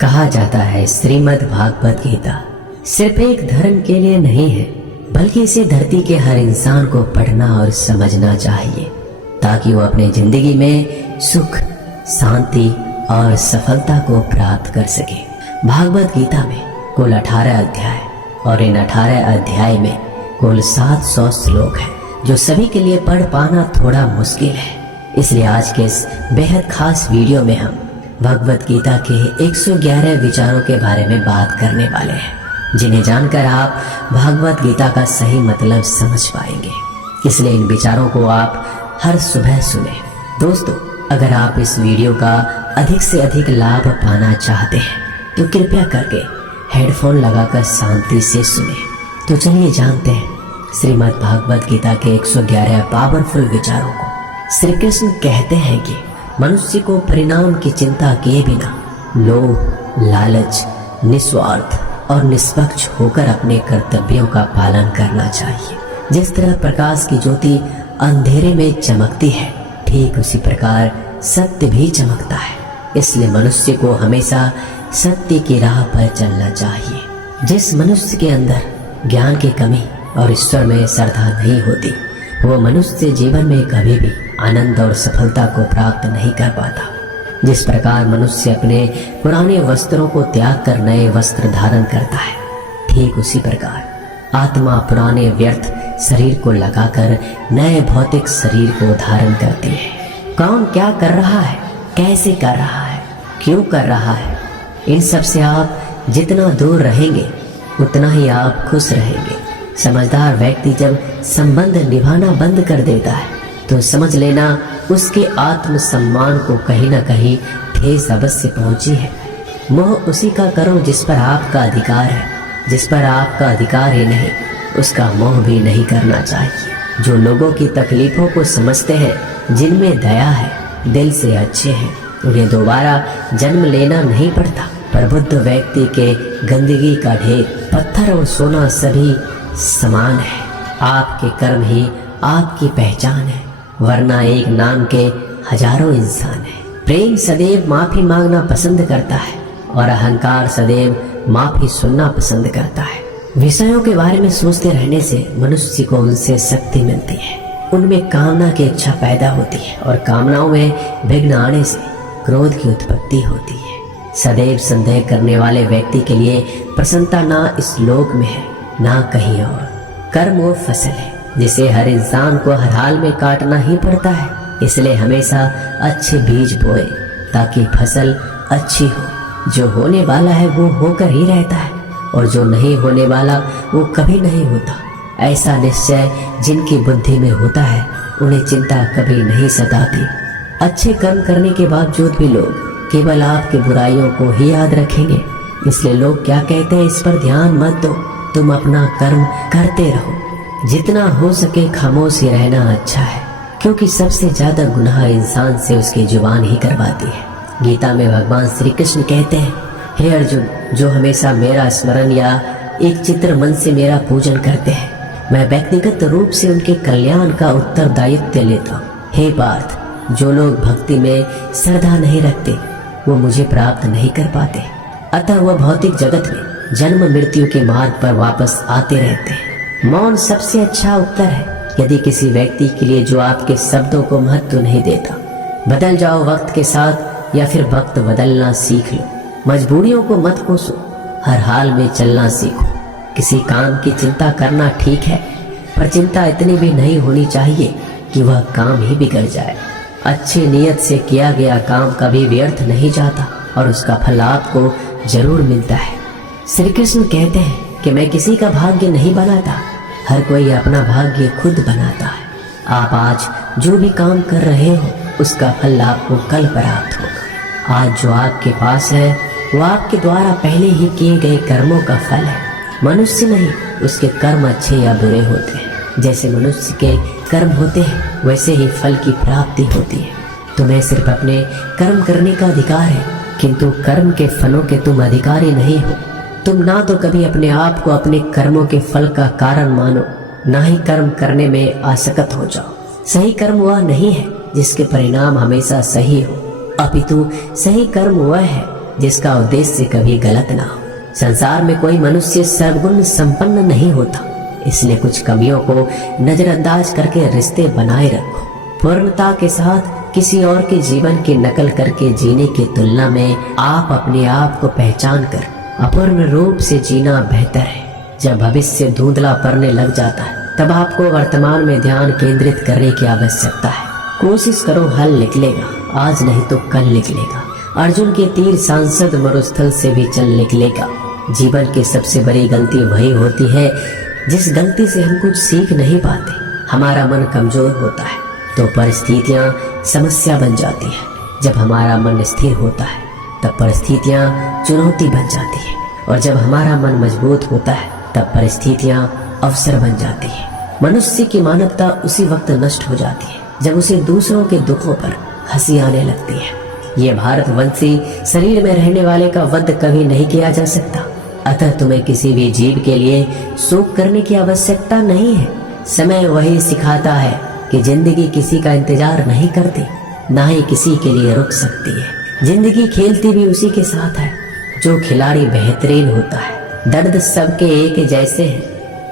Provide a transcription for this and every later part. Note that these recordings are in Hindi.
कहा जाता है श्रीमद् भागवत गीता सिर्फ एक धर्म के लिए नहीं है, बल्कि इसे धरती के हर इंसान को पढ़ना और समझना चाहिए ताकि वो अपने जिंदगी में सुख, शांति और सफलता को प्राप्त कर सके। भागवत गीता में कुल 18 अध्याय और इन 18 अध्याय में कुल 700 श्लोक हैं, जो सभी के लिए पढ़ पाना थोड़ा मुश्किल है। इसलिए आज के इस बेहद खास वीडियो में हम भगवत गीता के 111 विचारों के बारे में बात करने वाले हैं, जिन्हें जानकर आप भगवत गीता का सही मतलब समझ पाएंगे। इसलिए इन विचारों को आप हर सुबह सुने। दोस्तों, अगर आप इस वीडियो का अधिक से अधिक लाभ पाना चाहते हैं तो कृपया करके हेडफोन लगाकर शांति से सुने। तो चलिए जानते हैं श्रीमद् भागवत गीता के 111 पावरफुल विचारों को। श्री कृष्ण कहते हैं कि मनुष्य को परिणाम की चिंता किए बिना लोभ, लालच, निस्वार्थ और निष्पक्ष होकर अपने कर्तव्यों का पालन करना चाहिए। जिस तरह प्रकाश की ज्योति अंधेरे में चमकती है, ठीक उसी प्रकार सत्य भी चमकता है। इसलिए मनुष्य को हमेशा सत्य की राह पर चलना चाहिए। जिस मनुष्य के अंदर ज्ञान की कमी और ईश्वर में श्रद्धा नहीं होती, वो मनुष्य जीवन में कभी भी आनंद और सफलता को प्राप्त नहीं कर पाता। जिस प्रकार मनुष्य अपने पुराने वस्त्रों को त्याग कर नए वस्त्र धारण करता है, ठीक उसी प्रकार आत्मा पुराने व्यर्थ शरीर को लगाकर नए भौतिक शरीर को धारण करती है। कौन क्या कर रहा है, कैसे कर रहा है, क्यों कर रहा है, इन सब से आप जितना दूर रहेंगे उतना ही आप खुश रहेंगे। समझदार व्यक्ति जब संबंध निभाना बंद कर देता है तो समझ लेना उसके आत्म सम्मान को कहीं ना कहीं ठेस अवश्य पहुंची है। मोह उसी का करो जिस पर आपका अधिकार है। जिस पर आपका अधिकार ही नहीं, उसका मोह भी नहीं करना चाहिए। जो लोगों की तकलीफों को समझते हैं, जिनमें दया है, दिल से अच्छे हैं, उन्हें दोबारा जन्म लेना नहीं पड़ता। पर बुद्ध व्यक्ति के गंदगी का ढेर, पत्थर और सोना सभी समान है। आपके कर्म ही आपकी पहचान है, वरना एक नाम के हजारों इंसान हैं। प्रेम सदैव माफी मांगना पसंद करता है और अहंकार सदैव माफी सुनना पसंद करता है। विषयों के बारे में सोचते रहने से मनुष्य को उनसे शक्ति मिलती है, उनमें कामना की इच्छा पैदा होती है और कामनाओं में विघ्न आने से क्रोध की उत्पत्ति होती है। सदैव संदेह करने वाले व्यक्ति के लिए प्रसन्नता ना इस लोक में है, ना कहीं और। कर्म वो फसल है जिसे हर इंसान को हर हाल में काटना ही पड़ता है। इसलिए हमेशा अच्छे बीज बोए ताकि फसल अच्छी हो। जो होने वाला है वो होकर ही रहता है और जो नहीं होने वाला वो कभी नहीं होता। ऐसा निश्चय जिनकी बुद्धि में होता है, उन्हें चिंता कभी नहीं सताती। अच्छे कर्म करने के बावजूद भी लोग केवल आपकी बुराइयों को ही याद रखेंगे। इसलिए लोग क्या कहते हैं, इस पर ध्यान मत दो, तुम अपना कर्म करते रहो। जितना हो सके खामोश ही रहना अच्छा है, क्योंकि सबसे ज्यादा गुनाह इंसान से उसकी जुबान ही करवाती है। गीता में भगवान श्री कृष्ण कहते हैं, हे अर्जुन, जो हमेशा मेरा स्मरण या एक चित्र मन से मेरा पूजन करते हैं, मैं व्यक्तिगत रूप से उनके कल्याण का उत्तरदायित्व लेता हूँ। हे पार्थ, जो लोग भक्ति में श्रद्धा नहीं रखते वो मुझे प्राप्त नहीं कर पाते, अतः वह भौतिक जगत में जन्म मृत्यु के मार्ग पर वापस आते रहते हैं। मौन सबसे अच्छा उत्तर है यदि किसी व्यक्ति के लिए जो आपके शब्दों को महत्व नहीं देता। बदल जाओ वक्त के साथ या फिर वक्त बदलना सीख लो। मजबूरियों को मत कोसो, हर हाल में चलना सीखो। किसी काम की चिंता करना ठीक है, पर चिंता इतनी भी नहीं होनी चाहिए कि वह काम ही बिगड़ जाए। अच्छी नीयत से किया गया काम कभी व्यर्थ नहीं जाता और उसका फल आपको जरूर मिलता है। श्री कृष्ण कहते हैं कि मैं किसी का भाग्य नहीं बनाता, हर कोई अपना भाग्य खुद बनाता है। आप आज जो भी काम कर रहे हो उसका फल आपको कल प्राप्त होगा। आज जो आपके पास है वो आपके द्वारा पहले ही किए गए कर्मों का फल है। मनुष्य नहीं, उसके कर्म अच्छे या बुरे होते हैं। जैसे मनुष्य के कर्म होते हैं वैसे ही फल की प्राप्ति होती है। तुम्हें सिर्फ अपने कर्म करने का अधिकार है, किंतु कर्म के फलों के तुम अधिकारी नहीं हो। तुम ना तो कभी अपने आप को अपने कर्मों के फल का कारण मानो, ना ही कर्म करने में आसक्त हो जाओ। सही कर्म वह नहीं है जिसके परिणाम हमेशा सही हो, अपितु सही कर्म वह है जिसका उद्देश्य कभी गलत ना हो। संसार में कोई मनुष्य सर्वगुण संपन्न नहीं होता, इसलिए कुछ कमियों को नजरअंदाज करके रिश्ते बनाए रखो। पूर्णता के साथ किसी और के जीवन की नकल करके जीने की तुलना में आप अपने आप को पहचान कर अपूर्ण रूप से जीना बेहतर है। जब भविष्य धुंधला पड़ने लग जाता है तब आपको वर्तमान में ध्यान केंद्रित करने की आवश्यकता है। कोशिश करो, हल निकलेगा, आज नहीं तो कल निकलेगा। अर्जुन के तीर सांसद मरुस्थल से भी चल निकलेगा। जीवन की सबसे बड़ी गलती वही होती है जिस गलती से हम कुछ सीख नहीं पाते। हमारा मन कमजोर होता है तो परिस्थितियां समस्या बन जाती है। जब हमारा मन स्थिर होता है तब परिस्थितियां चुनौती बन जाती है, और जब हमारा मन मजबूत होता है तब परिस्थितियां अवसर बन जाती है। मनुष्य की मानवता उसी वक्त नष्ट हो जाती है जब उसे दूसरों के दुखों पर हंसी आने लगती है। ये भारतवंशी शरीर में रहने वाले का वध कभी नहीं किया जा सकता, अतः तुम्हें किसी भी जीव के लिए शोक करने की आवश्यकता नहीं है। समय वही सिखाता है कि जिंदगी किसी का इंतजार नहीं करती, ना ही किसी के लिए रुक सकती है। जिंदगी खेलती भी उसी के साथ है जो खिलाड़ी बेहतरीन होता है। दर्द सबके एक जैसे हैं,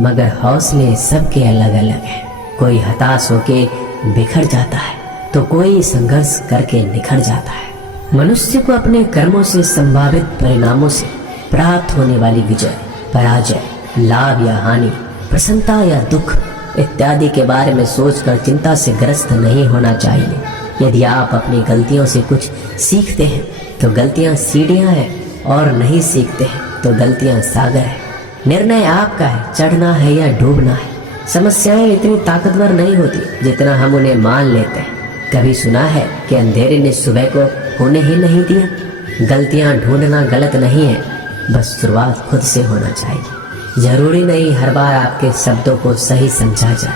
मगर हौसले सबके अलग अलग हैं। कोई हताश होके बिखर जाता है तो कोई संघर्ष करके निखर जाता है। मनुष्य को अपने कर्मों से संभावित परिणामों से प्राप्त होने वाली विजय, पराजय, लाभ या हानि, प्रसन्नता या दुख इत्यादि के बारे में सोचकर चिंता से ग्रस्त नहीं होना चाहिए। यदि आप अपनी गलतियों से कुछ सीखते हैं तो गलतियां सीढ़ियां हैं, और नहीं सीखते हैं तो गलतियां सागर है। निर्णय आपका है, चढ़ना है या डूबना है। समस्याएं इतनी ताकतवर नहीं होती जितना हम उन्हें मान लेते हैं। कभी सुना है कि अंधेरे ने सुबह को होने ही नहीं दिया। गलतियां ढूंढना गलत नहीं है, बस शुरुआत खुद से होना चाहिए। जरूरी नहीं हर बार आपके शब्दों को सही समझा जाए,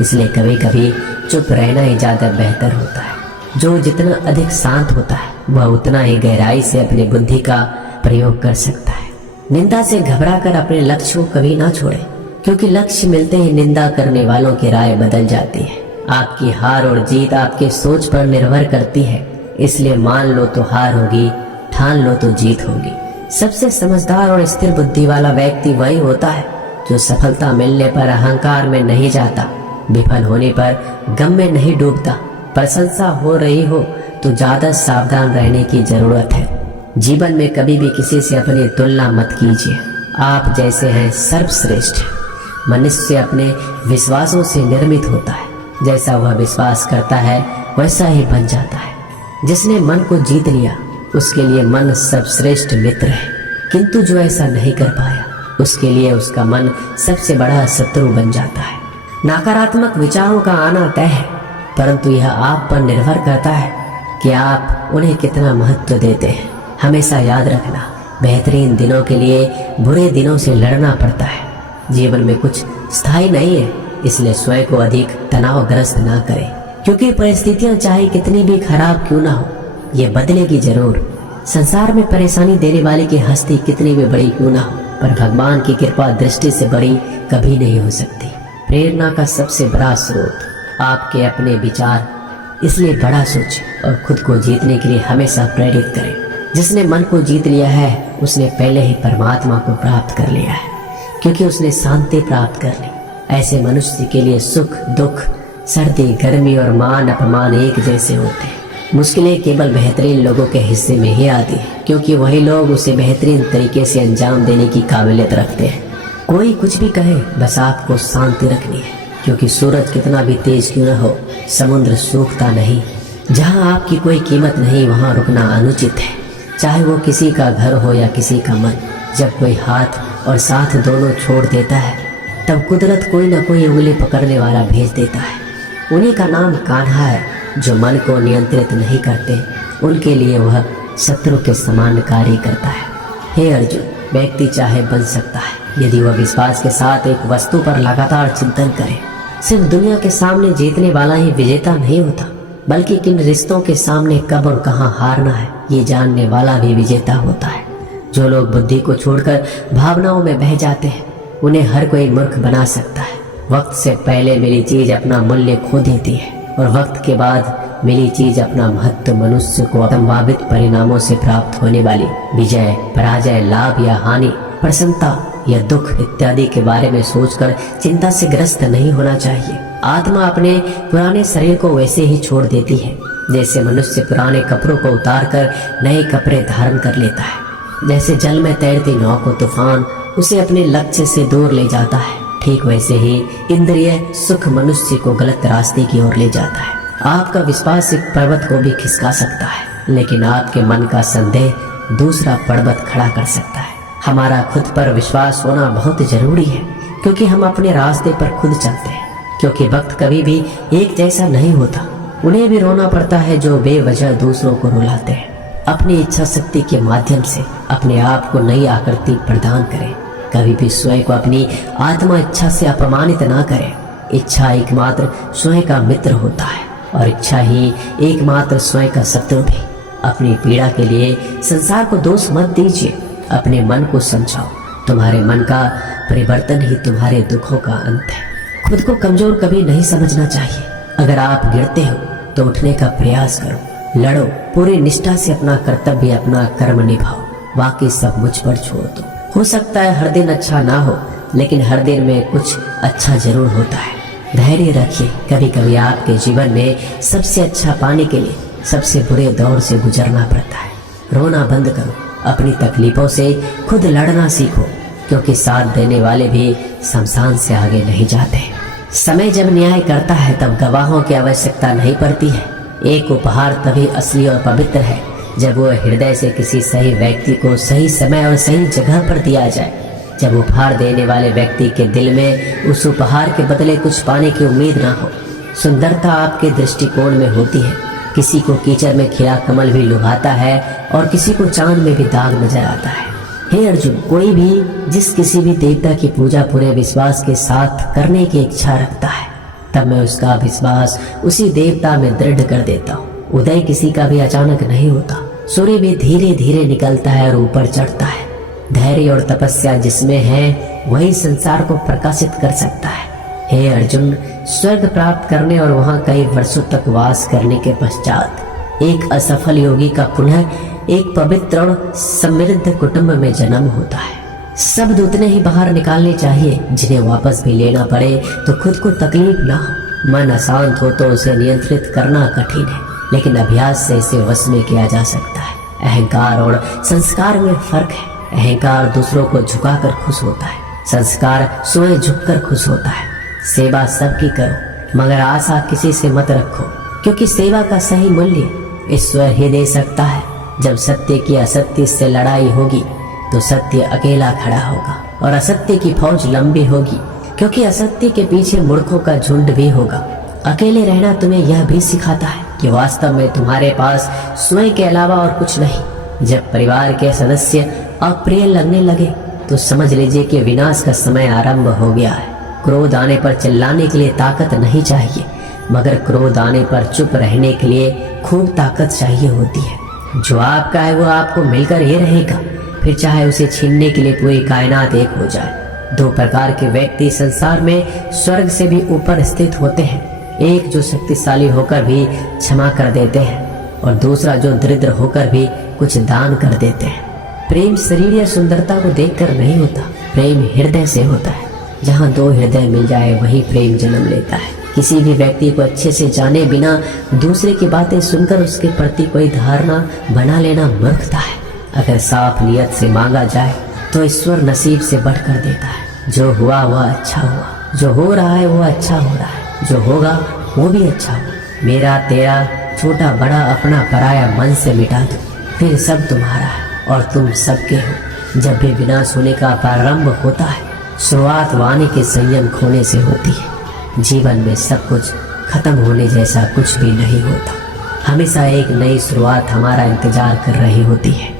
इसलिए कभी कभी चुप रहना ही ज्यादा बेहतर होता है। जो जितना अधिक शांत होता है वह उतना ही गहराई से अपनी बुद्धि का प्रयोग कर सकता है। निंदा से घबराकर अपने लक्ष्य को कभी ना छोड़े, क्योंकि लक्ष्य मिलते ही निंदा करने वालों की राय बदल जाती है। आपकी हार और जीत आपके सोच पर निर्भर करती है, इसलिए मान लो तो हार होगी, ठान लो तो जीत होगी। सबसे समझदार और स्थिर बुद्धि वाला व्यक्ति वही होता है जो सफलता मिलने पर अहंकार में नहीं जाता, विफल होने पर गम में नहीं डूबता। प्रशंसा हो रही हो तो ज्यादा सावधान रहने की जरूरत है। जीवन में कभी भी किसी से अपनी तुलना मत कीजिए। आप जैसे हैं सर्वश्रेष्ठ। मनुष्य अपने विश्वासों से निर्मित होता है, जैसा वह विश्वास करता है वैसा ही बन जाता है। जिसने मन को जीत लिया उसके लिए मन सर्वश्रेष्ठ मित्र है, किंतु जो ऐसा नहीं कर पाया उसके लिए उसका मन सबसे बड़ा शत्रु बन जाता है। नकारात्मक विचारों का आना तय है, परंतु यह आप पर निर्भर करता है कि आप उन्हें कितना महत्व देते हैं। हमेशा याद रखना, बेहतरीन दिनों के लिए बुरे दिनों से लड़ना पड़ता है। जीवन में कुछ स्थायी नहीं है, इसलिए स्वयं को अधिक तनावग्रस्त ना करें, क्योंकि परिस्थितियां चाहे कितनी भी खराब क्यों ना हो, ये बदलेगी जरूर। संसार में परेशानी देने वाले की हस्ती कितनी भी बड़ी क्यों ना हो, पर भगवान की कृपा दृष्टि से बड़ी कभी नहीं हो सकती। प्रेरणा का सबसे बड़ा स्रोत आपके अपने विचार, इसलिए बड़ा सोचें और खुद को जीतने के लिए हमेशा प्रेरित करें। जिसने मन को जीत लिया है उसने पहले ही परमात्मा को प्राप्त कर लिया है, क्योंकि उसने शांति प्राप्त कर ली। ऐसे मनुष्य के लिए सुख दुख, सर्दी गर्मी और मान अपमान एक जैसे होते हैं। मुश्किलें केवल बेहतरीन लोगों के हिस्से में ही आती है, क्योंकि वही लोग उसे बेहतरीन तरीके से अंजाम देने की काबिलियत रखते हैं। कोई कुछ भी कहे, बस आपको शांति रखनी है, क्योंकि सूरज कितना भी तेज क्यों न हो, समुद्र सूखता नहीं। जहाँ आपकी कोई कीमत नहीं वहाँ रुकना अनुचित है, चाहे वो किसी का घर हो या किसी का मन। जब कोई हाथ और साथ दोनों छोड़ देता है तब कुदरत कोई न कोई उंगली पकड़ने वाला भेज देता है। उन्हीं का नाम कान्हा है। जो मन को नियंत्रित नहीं करते उनके लिए वह शत्रु के समान कार्य करता है। हे अर्जुन, व्यक्ति चाहे बन सकता है यदि वह विश्वास के साथ एक वस्तु पर लगातार चिंतन करे। सिर्फ दुनिया के सामने जीतने वाला ही विजेता नहीं होता, बल्कि किन रिश्तों के सामने कब और कहाँ हारना है ये जानने वाला भी विजेता होता है। जो लोग बुद्धि को छोड़कर भावनाओं में बह जाते हैं उन्हें हर कोई मूर्ख बना सकता है। वक्त से पहले मिली चीज अपना मूल्य खो देती है और वक्त के बाद मिली चीज अपना महत्व मनुष्य को संभावित परिणामों से प्राप्त होने वाली विजय, पराजय, लाभ या हानि, प्रसन्नता या दुख इत्यादि के बारे में सोचकर चिंता से ग्रस्त नहीं होना चाहिए। आत्मा अपने पुराने शरीर को वैसे ही छोड़ देती है जैसे मनुष्य पुराने कपड़ों को उतारकर नए कपड़े धारण कर लेता है। जैसे जल में तैरती नाव को तूफान उसे अपने लक्ष्य से दूर ले जाता है, ठीक वैसे ही इंद्रिय सुख मनुष्य को गलत रास्ते की ओर ले जाता है। आपका विश्वास एक पर्वत को भी खिसका सकता है, लेकिन आपके मन का संदेह दूसरा पर्वत खड़ा कर सकता है। हमारा खुद पर विश्वास होना बहुत जरूरी है, क्योंकि हम अपने रास्ते पर खुद चलते हैं। क्योंकि वक्त कभी भी एक जैसा नहीं होता, उन्हें भी रोना पड़ता है जो बेवजह दूसरों को रुलाते हैं। अपनी इच्छा शक्ति के माध्यम से अपने आप को नई आकृति प्रदान करें। कभी भी स्वयं को अपनी आत्मा इच्छा से अपमानित ना करें। इच्छा एकमात्र स्वयं का मित्र होता है और इच्छा ही एकमात्र स्वयं का शत्रु भी। अपनी पीड़ा के लिए संसार को दोष मत दीजिए, अपने मन को समझाओ। तुम्हारे मन का परिवर्तन ही तुम्हारे दुखों का अंत है। खुद को कमजोर कभी नहीं समझना चाहिए। अगर आप गिरते हो तो उठने का प्रयास करो, लड़ो, पूरी निष्ठा से अपना कर्तव्य, अपना कर्म निभाओ। बाकी सब मुझ पर छोड़ दो। हो सकता है हर दिन अच्छा ना हो, लेकिन हर दिन में कुछ अच्छा जरूर होता है। धैर्य रखिए। कभी कभी आपके जीवन में सबसे अच्छा पाने के लिए सबसे बुरे दौर से गुजरना पड़ता है। रोना बंद करो, अपनी तकलीफों से खुद लड़ना सीखो, क्योंकि साथ देने वाले भी शमशान से आगे नहीं जाते। समय जब न्याय करता है तब गवाहों की आवश्यकता नहीं पड़ती है। एक उपहार तभी असली और पवित्र है जब वो हृदय से किसी सही व्यक्ति को सही समय और सही जगह पर दिया जाए। जब उपहार देने वाले व्यक्ति के दिल में उस उपहार के बदले कुछ पाने की उम्मीद ना हो। सुंदरता आपके दृष्टिकोण में होती है। किसी को कीचड़ में खिला कमल भी लुभाता है और किसी को चांद में भी दाग नजर आता है। हे अर्जुन, कोई भी जिस किसी भी देवता की पूजा पूरे विश्वास के साथ करने की इच्छा रखता है, तब मैं उसका विश्वास उसी देवता में दृढ़ कर देता हूँ। उदय किसी का भी अचानक नहीं होता। सूर्य भी धीरे धीरे निकलता है और ऊपर चढ़ता है। धैर्य और तपस्या जिसमें है वही संसार को प्रकाशित कर सकता है। हे अर्जुन, स्वर्ग प्राप्त करने और वहाँ कई वर्षों तक वास करने के पश्चात एक असफल योगी का पुनः एक पवित्र और समृद्ध कुटुंब में जन्म होता है। शब्द उतने ही बाहर निकालने चाहिए जिन्हें वापस भी लेना पड़े तो खुद को तकलीफ ना हो। मन अशांत हो तो उसे नियंत्रित करना कठिन है, लेकिन अभ्यास से इसे वश में किया जा सकता है। अहंकार और संस्कार में फर्क है। अहंकार दूसरों को झुकाकर खुश होता है, संस्कार स्वयं झुककर खुश होता है। सेवा सबकी करो, मगर आशा किसी से मत रखो, क्योंकि सेवा का सही मूल्य ईश्वर ही दे सकता है। जब सत्य की असत्य से लड़ाई होगी तो सत्य अकेला खड़ा होगा और असत्य की फौज लंबी होगी, क्योंकि असत्य के पीछे मूर्खों का झुंड भी होगा। अकेले रहना तुम्हें यह भी सिखाता है कि वास्तव में तुम्हारे पास स्वयं के अलावा और कुछ नहीं। जब परिवार के सदस्य अप्रिय लगने लगे तो समझ लीजिए कि विनाश का समय आरंभ हो गया है। क्रोध आने पर चिल्लाने के लिए ताकत नहीं चाहिए, मगर क्रोध आने पर चुप रहने के लिए खूब ताकत चाहिए होती है। जो आपका है वो आपको मिलकर ही रहेगा, फिर चाहे उसे छीनने के लिए पूरी कायनात एक हो जाए। दो प्रकार के व्यक्ति संसार में स्वर्ग से भी ऊपर स्थित होते हैं। एक जो शक्तिशाली होकर भी क्षमा कर देते हैं और दूसरा जो दरिद्र होकर भी कुछ दान कर देते हैं। प्रेम शरीर या सुंदरता को देखकर नहीं होता, प्रेम हृदय से होता है। जहाँ दो हृदय मिल जाए वही प्रेम जन्म लेता है। किसी भी व्यक्ति को अच्छे से जाने बिना दूसरे की बातें सुनकर उसके प्रति कोई धारणा बना लेना मूर्खता है। अगर साफ नियत से मांगा जाए तो ईश्वर नसीब से बढ़कर देता है। जो हुआ वह अच्छा हुआ, जो हो रहा है वो अच्छा हो रहा है, जो होगा वो भी अच्छा होगा। मेरा तेरा छोटा बड़ा अपना पराया मन से मिटा दो, फिर सब तुम्हारा है और तुम सबके हो। जब भी विनाश होने का प्रारंभ होता है, शुरुआत वाणी के संयम खोने से होती है। जीवन में सब कुछ खत्म होने जैसा कुछ भी नहीं होता। हमेशा एक नई शुरुआत हमारा इंतजार कर रही होती है।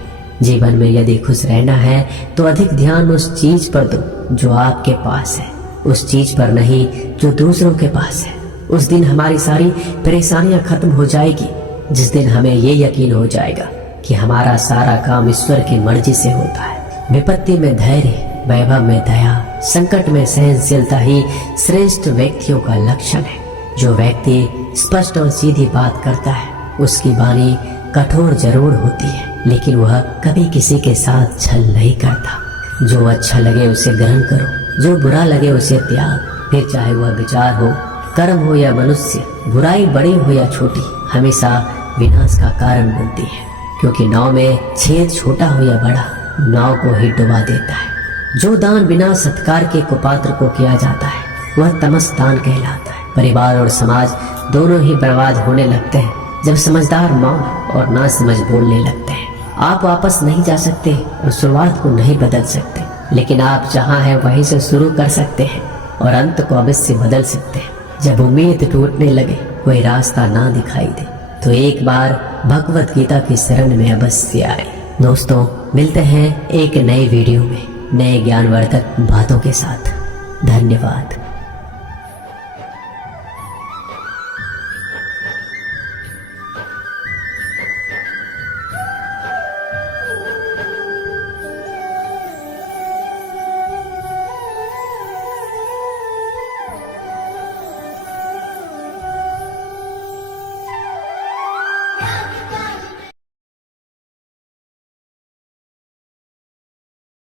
जीवन में यदि खुश रहना है तो अधिक ध्यान उस चीज पर दो जो आपके पास है, उस चीज पर नहीं जो दूसरों के पास है। उस दिन हमारी सारी परेशानियां खत्म हो जाएगी, जिस दिन हमें ये यकीन हो जाएगा कि हमारा सारा काम ईश्वर की मर्जी से होता है। विपत्ति में धैर्य, वैभव में दया, संकट में सहनशीलता ही श्रेष्ठ व्यक्तियों का लक्षण है। जो व्यक्ति स्पष्ट और सीधी बात करता है। उसकी वाणी कठोर जरूर होती है, लेकिन वह कभी किसी के साथ छल नहीं करता। जो अच्छा लगे उसे ग्रहण करो, जो बुरा लगे उसे त्याग। फिर चाहे वह विचार हो, कर्म हो या मनुष्य, बुराई बड़ी हो या छोटी, हमेशा विनाश का कारण बनती है। क्योंकि नाव में छेद छोटा हो या बड़ा, नाव को ही डुबा देता है। जो दान बिना सत्कार के कुपात्र को किया जाता है वह तमस दान कहलाता है। परिवार और समाज दोनों ही बर्बाद होने लगते हैं जब समझदार मौन और ना समझ बोलने लगते हैं। आप वापस नहीं जा सकते और शुरुआत को नहीं बदल सकते, लेकिन आप जहाँ हैं वहीं से शुरू कर सकते हैं और अंत को अवश्य बदल सकते हैं। जब उम्मीद टूटने लगे, कोई रास्ता ना दिखाई दे, तो एक बार भगवत गीता की शरण में अवश्य आए। दोस्तों, मिलते हैं एक नए वीडियो में नए ज्ञानवर्धक बातों के साथ। धन्यवाद।